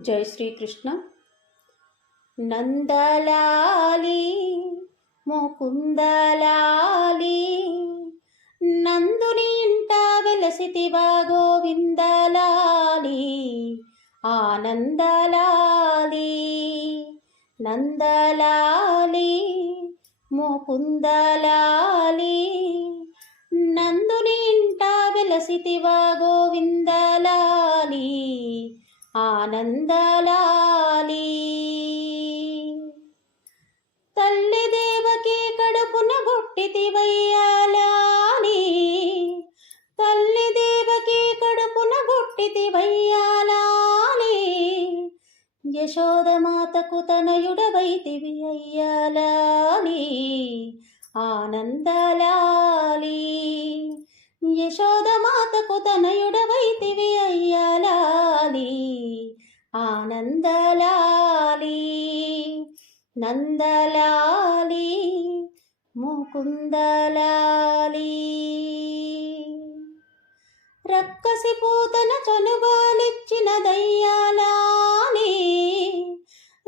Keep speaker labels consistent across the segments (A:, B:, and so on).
A: జై శ్రీకృష్ణ. నందలాలి ముకుందలాలి నందుని ఇంట వెలసితివా గోవిందలాలి ఆనందలాలి నందలాలి ముకుందలాలి నందుని ఇంట వెలసితివా గోవిందలాలి ఆనందలాలి. తల్లి దేవకి కడుపున గొట్టితి వయ్యాలాలి తల్లి దేవకి కడుపున గొట్టితి వయ్యాలాలి యశోదమాతకు తనయుడవైతివి అయ్యాలాలి ఆనందలాలి. యశోదమాతకు తనయుడవైతివి ఆనందలాలి నందలాలి ముకుందలాలి. రక్కసి పూతన చనుబాలిచ్చిన దయ్యాలాలి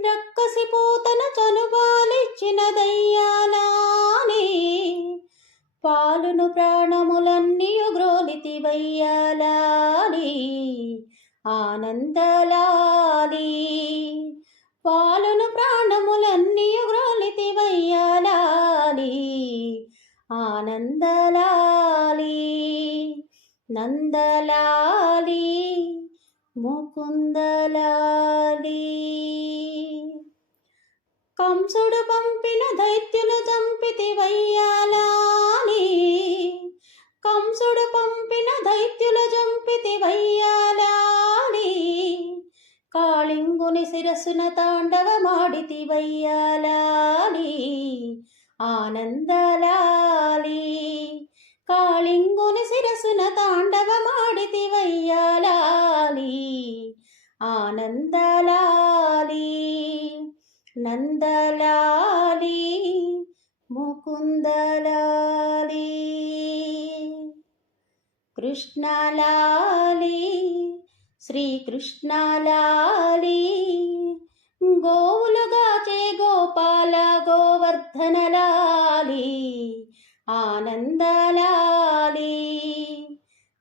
A: రక్కసి పూతన చనుబాలిచ్చిన దయ్యాలాలి. పాలును ప్రాణములన్నీ గ్రోలితి వయ్యాలాలి ఆనందలాలి. పాలును ప్రాణములన్నీ గ్రోలితి వయ్యాలి ఆనందలాలి నందలాలి ముకుందలాలి. కంసుడు పంపిన దైత్యులు చంపితి వయ్యాలి కంసుడు పంపిన దైత్యుల జంపితి వయ్యాలాలి కాళింగుని శిరస్సున తాండవమాడితి వయ్యాలాలి ఆనందలాలి. కాళింగుని శిరస్సున తాండవమాడితి వయ్యాలాలి. ఆనందలాలి. నందలాలి. ముకుందలాలి. కృష్ణలాలి శ్రీకృష్ణలాలి. గోవులుగాచే గోపాల గోవర్ధనలాలి ఆనందలాలి.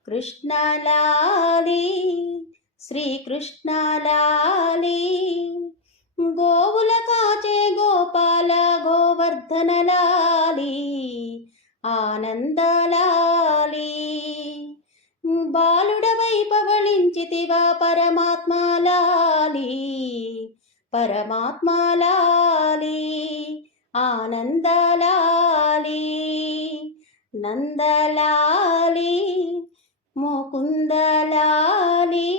A: కృష్ణలాలి శ్రీకృష్ణలాలి. గోవుల కాచే గోపాల గోవర్ధనలాలి ఆనంద పవళించితివా పరమాత్మాలాలి పరమాత్మాలాలి ఆనందలాలి నందలాలి ముకుందలాలి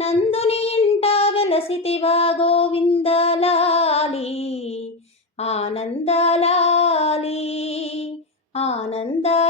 A: నందుని ఇంట వెలసితివా గోవిందలాలి ఆనందలాలి ఆనందలాలి.